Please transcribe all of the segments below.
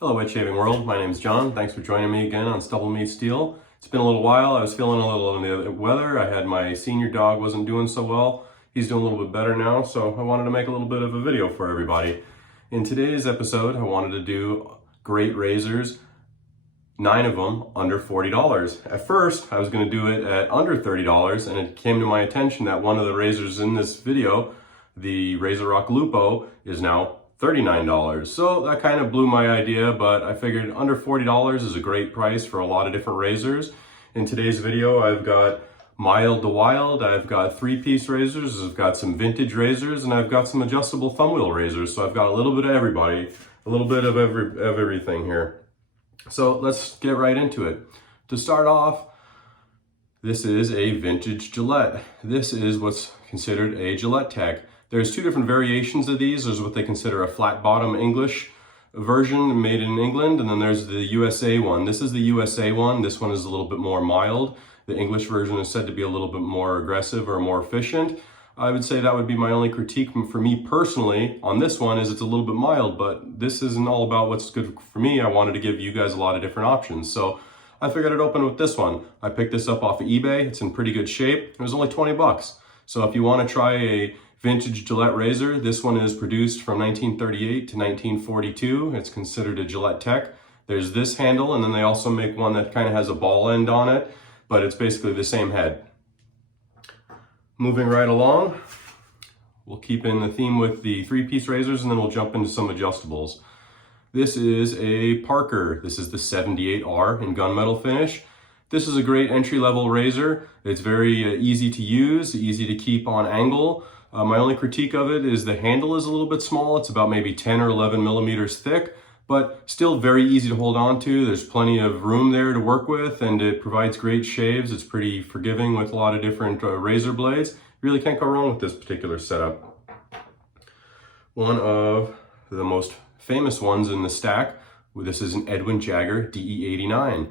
Hello, Wet Shaving World. My name is John. Thanks for joining me again on Stubble Meets Steel. It's been a little while. I was feeling a little under the weather. I had my senior dog wasn't doing so well. He's doing a little bit better now, so I wanted to make a little bit of a video for everybody. In today's episode, I wanted to do great razors, 9 of them under $40. At first, I was going to do it at under $30, and it came to my attention that one of the razors in this video, the Razor Rock Lupo, is now $39. So that kind of blew my idea, but I figured under $40 is a great price for a lot of different razors. In today's video, I've got mild to wild, I've got 3-piece razors, I've got some vintage razors, and I've got some adjustable thumb wheel razors. So I've got a little bit of everybody, a little bit of everything here. So let's get right into it. To start off, this is a vintage Gillette. This is what's considered a Gillette Tech. There's 2 different variations of these. There's what they consider a flat bottom English version made in England, and then there's the USA one. This is the USA one. This one is a little bit more mild. The English version is said to be a little bit more aggressive or more efficient. I would say that would be my only critique for me personally on this one, is it's a little bit mild, but this isn't all about what's good for me. I wanted to give you guys a lot of different options. So I figured I'd open with this one. I picked this up off of eBay. It's in pretty good shape. It was only 20 bucks. So if you want to try a vintage Gillette razor, this one is produced from 1938 to 1942. It's considered a Gillette Tech. There's this handle, and then they also make one that kind of has a ball end on it, but it's basically the same head. Moving right along, we'll keep in the theme with the 3-piece razors, and then we'll jump into some adjustables. This is a Parker. This is the 78R in gunmetal finish. This is a great entry-level razor. It's very easy to use, easy to keep on angle. My only critique of it is the handle is a little bit small. It's about maybe 10 or 11 millimeters thick, but still very easy to hold on to. There's plenty of room there to work with, and it provides great shaves. It's pretty forgiving with a lot of different razor blades. You really can't go wrong with this particular setup. One of the most famous ones in the stack, this is an Edwin Jagger DE89.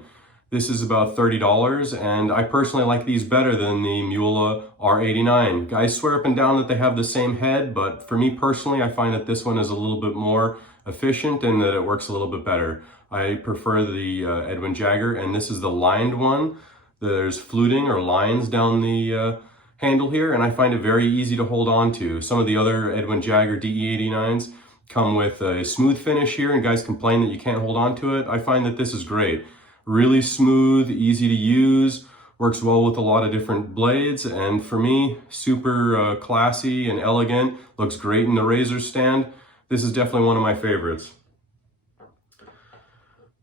This is about $30, and I personally like these better than the Mueller R89. Guys swear up and down that they have the same head, but for me personally, I find that this one is a little bit more efficient and that it works a little bit better. I prefer the Edwin Jagger, and this is the lined one. There's fluting or lines down the handle here, and I find it very easy to hold on to. Some of the other Edwin Jagger DE89s come with a smooth finish here, and guys complain that you can't hold on to it. I find that this is great. Really smooth, easy to use, works well with a lot of different blades, and for me, super classy and elegant, looks great in the razor stand. This is definitely one of my favorites.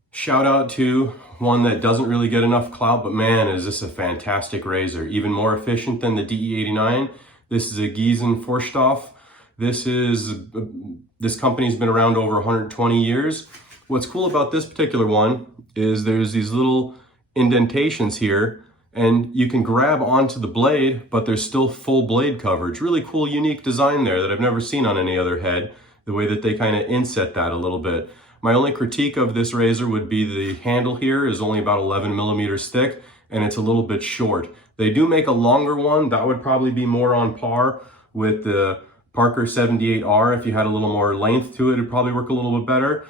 Shout out to one that doesn't really get enough clout, but man, is this a fantastic razor. Even more efficient than the DE89. This is a Gizen Forof. This company's been around over 120 years. What's cool about this particular one is there's these little indentations here, and you can grab onto the blade, but there's still full blade coverage. Really cool, unique design there that I've never seen on any other head, the way that they kind of inset that a little bit. My only critique of this razor would be the handle here is only about 11 millimeters thick, and it's a little bit short. They do make a longer one. That would probably be more on par with the Parker 78R. If you had a little more length to it, it'd probably work a little bit better.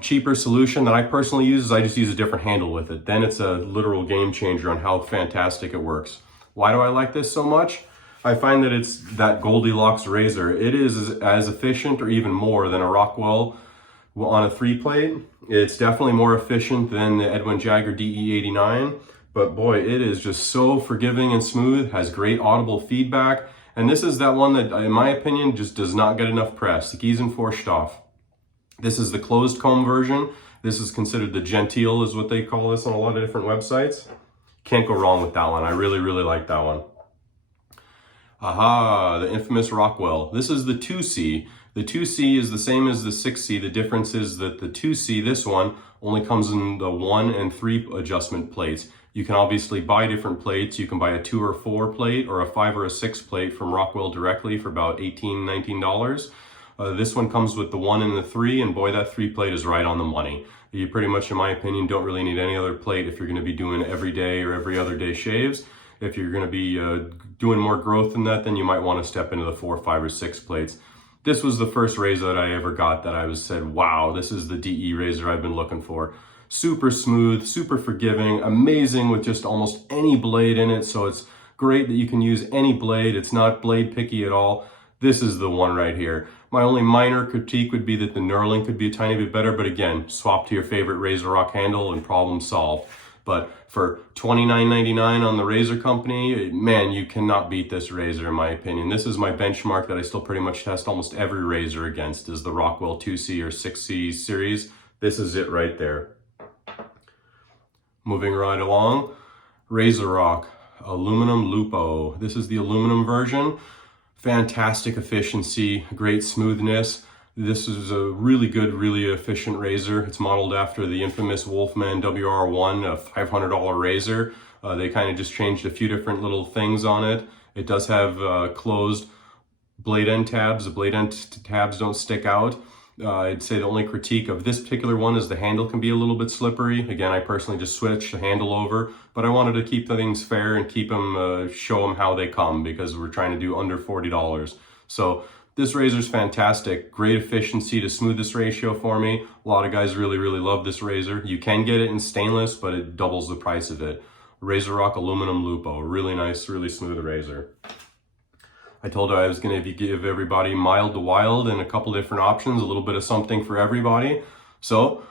Cheaper solution that I personally use is I just use a different handle with it. Then it's a literal game changer on how fantastic it works. Why do I like this so much? I find that it's that Goldilocks razor. It is as efficient or even more than a Rockwell on a 3-plate. It's definitely more efficient than the Edwin Jagger DE89, but boy, it is just so forgiving and smooth, has great audible feedback, and this is that one that, in my opinion, just does not get enough press, the Gizen Forof. This is the closed comb version. This is considered the genteel, is what they call this on a lot of different websites. Can't go wrong with that one. I really, really like that one. Aha, the infamous Rockwell. This is the 2C. The 2C is the same as the 6C. The difference is that the 2C, this one, only comes in the 1 and 3 adjustment plates. You can obviously buy different plates. You can buy a 2 or 4 plate or a 5 or a 6 plate from Rockwell directly for about $18, $19. This one comes with the 1 and the 3, and boy, that 3 plate is right on the money. You pretty much, in my opinion, don't really need any other plate if you're going to be doing every day or every other day shaves. If you're going to be doing more growth than that, then you might want to step into the 4, 5, or 6 plates. This was the first razor that I ever got that I said, wow, this is the DE razor I've been looking for. Super smooth, super forgiving, amazing with just almost any blade in it. So it's great that you can use any blade. It's not blade picky at all. This is the one right here. My only minor critique would be that the knurling could be a tiny bit better, but again, swap to your favorite RazoRock handle and problem solved. But for $29.99 on the Razor Company, man, you cannot beat this razor in my opinion. This is my benchmark that I still pretty much test almost every razor against, is the Rockwell 2C or 6C series. This is it right there. Moving right along, RazoRock Aluminum Lupo. This is the aluminum version. Fantastic efficiency, great smoothness. This is a really good, really efficient razor. It's modeled after the infamous Wolfman WR1, a $500 razor. They kind of just changed a few different little things on it. It does have closed blade end tabs. The blade end tabs don't stick out. I'd say the only critique of this particular one is the handle can be a little bit slippery. Again, I personally just switched the handle over, but I wanted to keep things fair and keep them, show them how they come, because we're trying to do under $40. So this razor's fantastic. Great efficiency to smoothness ratio for me. A lot of guys really, really love this razor. You can get it in stainless, but it doubles the price of it. RazoRock Aluminum Lupo. Really nice, really smooth razor. I told her I was going to give everybody mild to wild and a couple different options, a little bit of something for everybody. So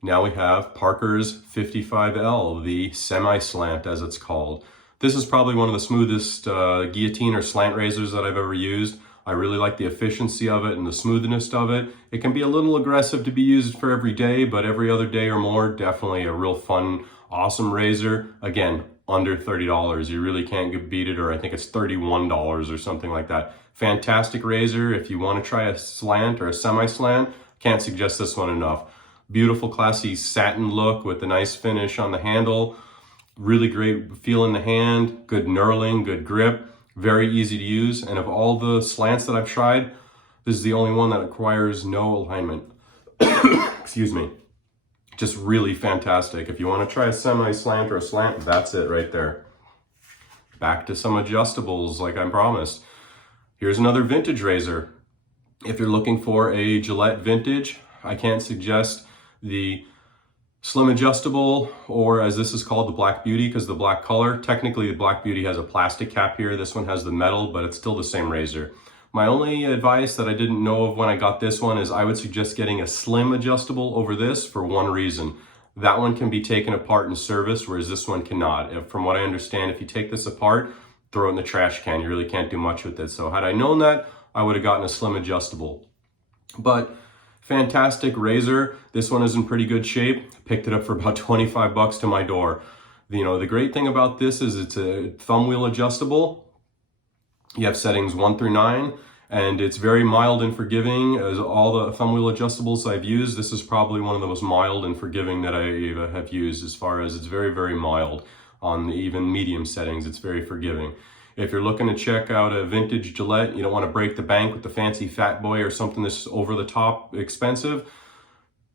now we have Parker's 55L, the semi-slant as it's called. This is probably one of the smoothest guillotine or slant razors that I've ever used. I really like the efficiency of it and the smoothness of it. It can be a little aggressive to be used for every day, but every other day or more, definitely a real fun, awesome razor. Again, under $30. You really can't beat it, or I think it's $31 or something like that. Fantastic razor. If you want to try a slant or a semi-slant, can't suggest this one enough. Beautiful, classy satin look with a nice finish on the handle. Really great feel in the hand, good knurling, good grip, very easy to use. And of all the slants that I've tried, this is the only one that requires no alignment. Excuse me. Just really fantastic. If you want to try a semi-slant or a slant, that's it right there. Back to some adjustables like I promised. Here's another vintage razor. If you're looking for a Gillette vintage, I can't suggest the slim adjustable, or as this is called, the Black Beauty, because the black color. Technically the Black Beauty has a plastic cap here. This one has the metal, but it's still the same razor. My only advice that I didn't know of when I got this one is I would suggest getting a slim adjustable over this for one reason. That one can be taken apart and serviced, whereas this one cannot. From what I understand, if you take this apart, throw it in the trash can. You really can't do much with it. So had I known that, I would have gotten a slim adjustable. But fantastic razor. This one is in pretty good shape. Picked it up for about 25 bucks to my door. You know, the great thing about this is it's a thumb wheel adjustable. You have settings 1 through 9, and it's very mild and forgiving. As all the thumb wheel adjustables I've used, this is probably one of the most mild and forgiving that I have used, as far as it's very, very mild. On the even medium settings, it's very forgiving. If you're looking to check out a vintage Gillette, you don't want to break the bank with the fancy Fat Boy or something that's over the top expensive,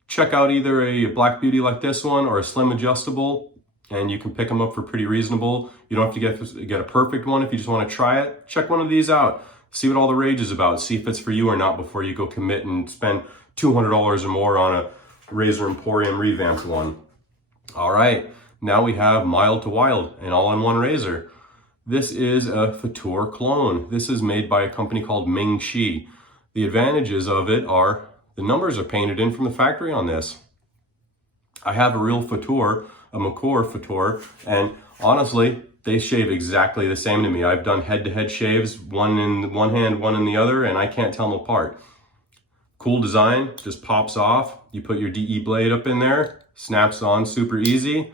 check out either a Black Beauty like this one or a slim adjustable, and you can pick them up for pretty reasonable. You don't have to get a perfect one. If you just want to try it, check one of these out. See what all the rage is about. See if it's for you or not before you go commit and spend $200 or more on a Razor Emporium revamped one. All right, now we have mild to wild, an all-in-one razor. This is a Fatour clone. This is made by a company called Ming Chi. The advantages of it are the numbers are painted in from the factory on this. I have a real Fatour, a McCore Fatour, and honestly, they shave exactly the same to me. I've done head-to-head shaves, one in one hand, one in the other, and I can't tell them apart. Cool design, just pops off. You put your DE blade up in there, snaps on super easy.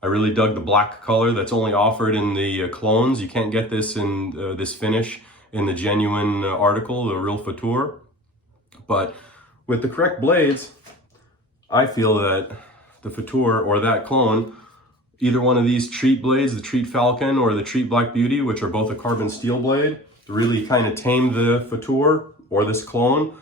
I really dug the black color that's only offered in the clones. You can't get this in this finish in the genuine article, the real Fatour. But with the correct blades, I feel that the Fatour or that clone, either one of these Treat blades, the Treat Falcon or the Treat Black Beauty, which are both a carbon steel blade, really kind of tame the Fatour or this clone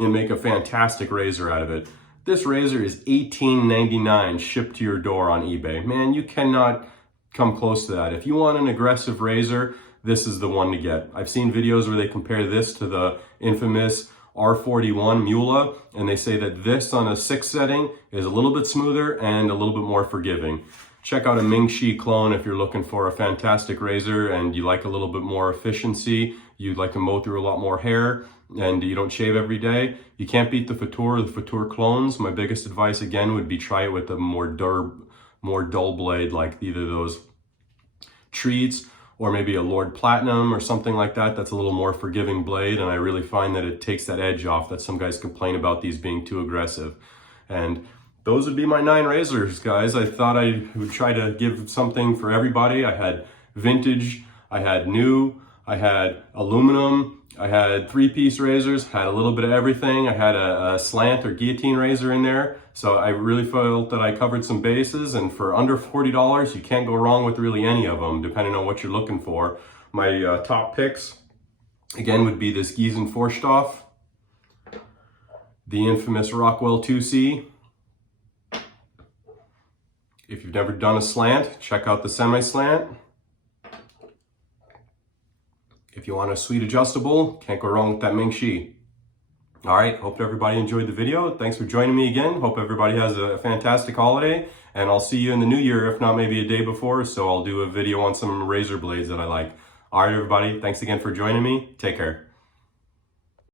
and make a fantastic razor out of it. This razor is $18.99 shipped to your door on eBay. Man, you cannot come close to that. If you want an aggressive razor, this is the one to get. I've seen videos where they compare this to the infamous R41 Mula, and they say that this on a 6 setting is a little bit smoother and a little bit more forgiving. Check out a Ming-Chi clone if you're looking for a fantastic razor and you like a little bit more efficiency, you'd like to mow through a lot more hair, and you don't shave every day. You can't beat the Futur clones. My biggest advice again would be try it with a more dull blade, like either those Treats or maybe a Lord Platinum or something like that. That's a little more forgiving blade, and I really find that it takes that edge off that some guys complain about these being too aggressive. And those would be my 9 razors, guys. I thought I would try to give something for everybody. I had vintage, I had new, I had aluminum, I had 3-piece razors, had a little bit of everything. I had a slant or guillotine razor in there. So I really felt that I covered some bases, and for under $40, you can't go wrong with really any of them, depending on what you're looking for. My top picks, again, would be this Gizen Forof, the infamous Rockwell 2C. If you've never done a slant, check out the semi-slant. If you want a sweet adjustable, can't go wrong with that Ming-Chi. All right, hope everybody enjoyed the video. Thanks for joining me again. Hope everybody has a fantastic holiday, and I'll see you in the new year, if not maybe a day before, so I'll do a video on some razor blades that I like. All right, everybody, thanks again for joining me. Take care.